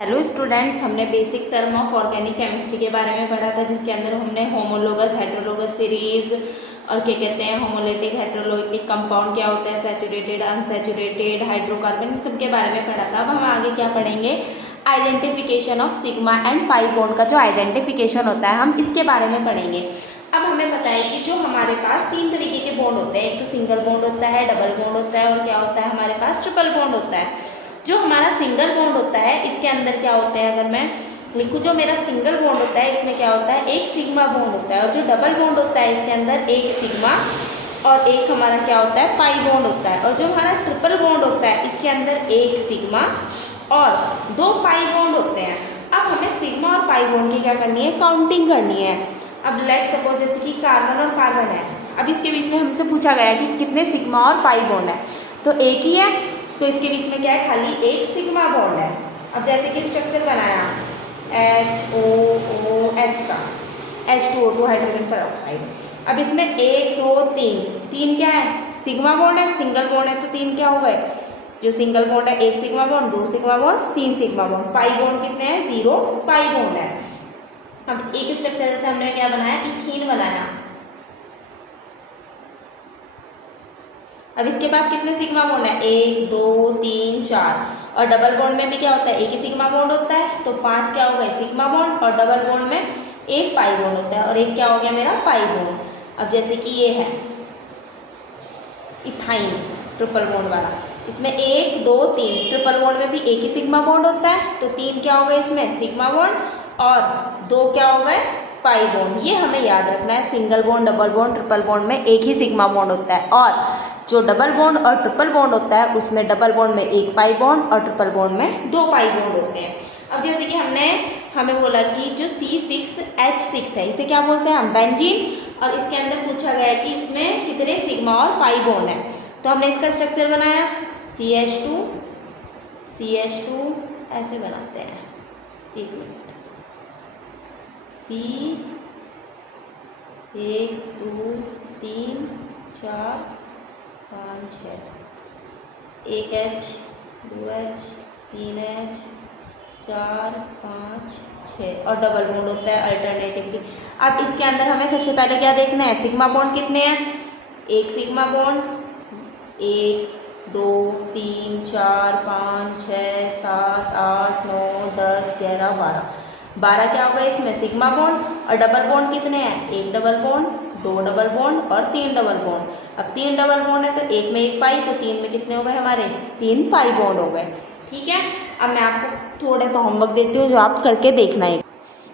Hello students, हमने basic term of organic chemistry के बारे में पढ़ा था, जिसके अंदर हमने होमोलोगस हेटेरोलोगस सीरीज और क्या कहते हैं होमोलिटिक हेटेरोलिटिक कंपाउंड क्या होता है, सैचुरेटेड अनसैचुरेटेड हाइड्रोकार्बन, इन सब के बारे में पढ़ा था। अब हम आगे क्या पढ़ेंगे, identification of sigma and pi bond का जो आइडेंटिफिकेशन होता है हम इसके बारे में पढ़ेंगे। अब हमें पता है कि जो हमारे पास तीन तरीके के बॉन्ड होते हैं, एक तो सिंगल बॉन्ड होता है, डबल बॉन्ड होता है और क्या होता है हमारे पास ट्रिपल बॉन्ड होता है। जो हमारा सिंगल बॉन्ड होता है इसके अंदर क्या होता है, अगर मैं लिखूँ जो मेरा सिंगल बॉन्ड होता है इसमें क्या होता है, एक सिग्मा बॉन्ड होता है, और जो डबल बॉन्ड होता है इसके अंदर एक सिग्मा और एक हमारा क्या होता है पाई बॉन्ड होता है, और जो हमारा ट्रिपल बॉन्ड होता है इसके अंदर एक सिग्मा और दो पाई बॉन्ड होते हैं। अब हमें सिग्मा और पाई बॉन्ड की क्या करनी है, काउंटिंग करनी है। अब लेट सपोज जैसे कि कार्बन और कार्बन है, अब इसके बीच में हमसे पूछा गया है कि कितने सिग्मा और पाई बॉन्ड है, तो एक ही है, तो इसके बीच में क्या है, खाली एक सिग्मा बॉन्ड है। अब जैसे कि स्ट्रक्चर बनाया HOOH का, H2O2 हाइड्रोजन पेरोक्साइड। अब इसमें एक दो तीन, तीन क्या है, सिग्मा बॉन्ड है, सिंगल बॉन्ड है, तो तीन क्या हो गए, जो सिंगल बॉन्ड है एक सिग्मा बॉन्ड, दो सिग्मा बॉन्ड, तीन सिग्मा बॉन्ड। पाई बॉन्ड कितने हैं, 0 पाई बॉन्ड है। अब एक स्ट्रक्चर जैसे हमने क्या बनाया, इथीन बनाया। अब इसके पास कितने सिग्मा बॉन्ड है, एक दो तीन चार, और डबल बॉन्ड में भी क्या होता है, एक ही सिग्मा बॉन्ड होता है, तो पांच क्या हो गए सिग्मा बॉन्ड, और डबल बॉन्ड में एक पाई बॉन्ड होता है और एक क्या हो गया मेरा पाई बॉन्ड। अब जैसे कि ये है इथाइन ट्रिपल बॉन्ड वाला, इसमें एक दो तीन, ट्रिपल बॉन्ड में भी एक ही सिग्मा बॉन्ड होता है, तो तीन क्या हो गए इसमें सिग्मा बॉन्ड और दो क्या हो गए पाई बॉन्ड। ये हमें याद रखना है, single bond double bond triple bond में एक ही सिग्मा बॉन्ड होता है, और जो डबल बॉन्ड और ट्रिपल बॉन्ड होता है उसमें डबल बॉन्ड में एक पाई बॉन्ड और ट्रिपल बॉन्ड में दो पाई बॉन्ड होते हैं। अब जैसे कि हमें बोला कि जो C6H6 है इसे क्या बोलते हैं हम, बेंजीन, और इसके अंदर पूछा गया है कि इसमें कितने सिग्मा और पाई बॉन्ड है, तो हमने इसका स्ट्रक्चर बनाया CH2 ऐसे बनाते हैं, एक मिनट, C 1 2 3 4 5 6, एक H, दो H, तीन H, 4 5 6, और डबल बॉन्ड होता है अल्टरनेटिवली। अब इसके अंदर हमें सबसे पहले क्या देखना है, सिग्मा बॉन्ड कितने हैं, एक सिग्मा बॉन्ड, 1 2 3 4 5 6 7 8 9 10 11 12 क्या होगा इसमें सिग्मा बॉन्ड, और डबल बॉन्ड कितने हैं, एक डबल बॉन्ड, दो डबल बॉन्ड और तीन डबल बॉन्ड। अब तीन डबल बॉन्ड है तो एक में एक पाई, तो तीन में कितने हो गए हमारे, तीन पाई बॉन्ड हो गए। ठीक है, अब मैं आपको थोड़ा सा होमवर्क देती हूँ जो आप करके देखना है।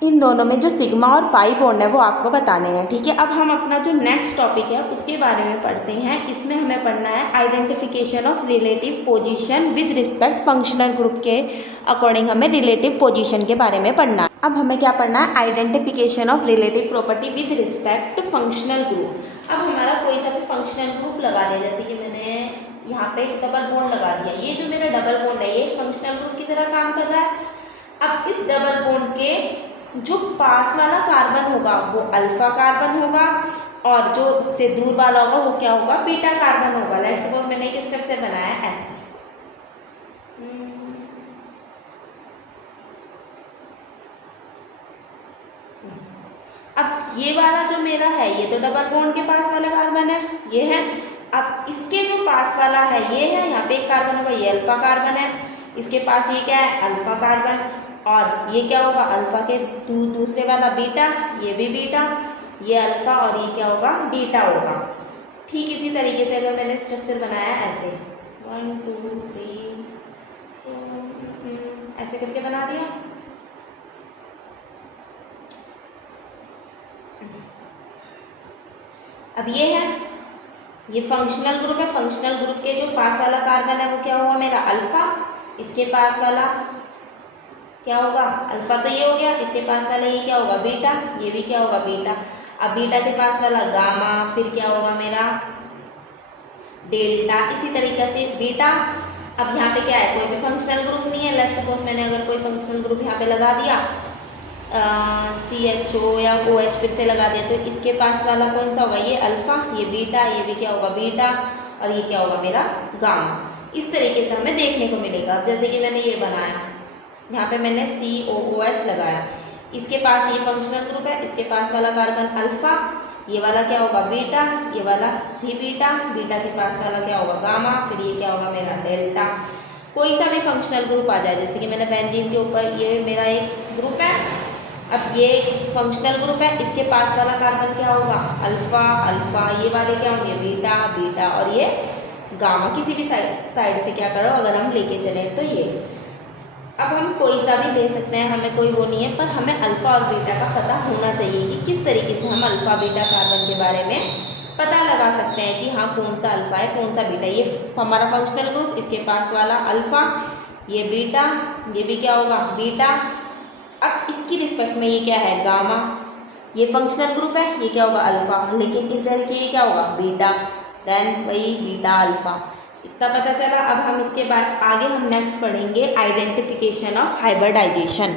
इन दोनों में जो सिग्मा और पाई बॉन्ड है वो आपको बताने हैं। ठीक है, अब हम अपना जो नेक्स्ट टॉपिक है उसके बारे में पढ़ते हैं। इसमें हमें पढ़ना है identification of relative position with respect functional group के अकॉर्डिंग हमें रिलेटिव पोजीशन के बारे में पढ़ना है। अब हमें क्या पढ़ना है, identification of relative property with respect functional group. अब हमारा कोई सा भी फंक्शनल ग्रुप लगा दिया, जैसे कि मैंने यहाँ पे डबल बॉन्ड लगा दिया, ये जो मेरा डबल बॉन्ड है ये फंक्शनल ग्रुप की तरह काम कर रहा है। अब इस डबल बॉन्ड के जो पास वाला कार्बन होगा वो अल्फा कार्बन होगा, और जो इससे दूर वाला होगा वो क्या होगा, बीटा कार्बन होगा। लेट्स सपोज मैंने एक स्ट्रक्चर बनाया ऐसे, अब ये वाला जो मेरा है ये तो डबल बॉन्ड के पास वाला कार्बन है, ये है। अब इसके जो पास वाला है ये है, यहाँ पे एक कार्बन होगा, ये अल्फा कार्बन है, इसके पास ये क्या है अल्फा कार्बन, और ये क्या होगा अल्फा के दूसरे वाला बीटा, ये भी बीटा, ये अल्फा और ये क्या होगा बीटा होगा। ठीक इसी तरीके से अगर मैंने स्ट्रक्चर बनाया ऐसे 1 2 3 4 ऐसे करके बना दिया। अब ये है, ये फंक्शनल ग्रुप है, फंक्शनल ग्रुप के जो पास वाला कार्बन है वो क्या होगा मेरा अल्फा, इसके पास वाला क्या होगा अल्फा, तो ये हो गया, इसके पास वाला ये क्या होगा बीटा, ये भी क्या होगा बीटा। अब बीटा के पास वाला गामा, फिर क्या होगा मेरा डेल्टा, इसी तरीके से बीटा। अब यहाँ पे क्या है, कोई भी फंक्शनल ग्रुप नहीं है। लेट्स सपोज मैंने अगर कोई फंक्शनल ग्रुप यहाँ पे लगा दिया CHO या OH फिर से लगा दिया, तो इसके पास वाला कौन सा होगा, ये अल्फा, ये बीटा, ये भी क्या होगा बीटा, और ये क्या होगा मेरा गामा। इस तरीके से हमें देखने को मिलेगा। जैसे कि मैंने ये बनाया यहाँ पे मैंने COOH लगाया। इसके पास ये फंक्शनल ग्रुप है, इसके पास वाला कार्बन अल्फा, ये वाला क्या होगा बीटा, ये वाला भी बीटा, बीटा के पास वाला क्या होगा गामा, फिर ये क्या होगा मेरा डेल्टा। कोई सा भी फंक्शनल ग्रुप आ जाए, जैसे कि मैंने बेंजीन के ऊपर ये मेरा एक ग्रुप है, अब ये फंक्शनल ग्रुप है, इसके पास वाला कार्बन क्या होगा अल्फा अल्फा, ये वाले क्या होंगे बीटा बीटा, और ये गामा। किसी भी साइड से क्या करो अगर हम लेके चले तो ये। अब हम कोई सा भी ले सकते हैं, हमें कोई वो नहीं है, पर हमें अल्फ़ा और बीटा का पता होना चाहिए कि किस तरीके से हम अल्फ़ा बीटा कार्बन के बारे में पता लगा सकते हैं कि हाँ कौन सा अल्फ़ा है कौन सा बीटा। ये हमारा फंक्शनल ग्रुप, इसके पास वाला अल्फ़ा, ये बीटा, ये भी क्या होगा बीटा। अब इसकी रिस्पेक्ट में ये क्या है गामा, ये फंक्शनल ग्रुप है, ये क्या होगा अल्फ़ा, लेकिन इस तरह की ये क्या होगा बीटा, देन वही बीटा अल्फ़ा। इतना पता चला। अब हम इसके बाद आगे हम नेक्स्ट पढ़ेंगे आइडेंटिफिकेशन ऑफ हाइब्रिडाइजेशन।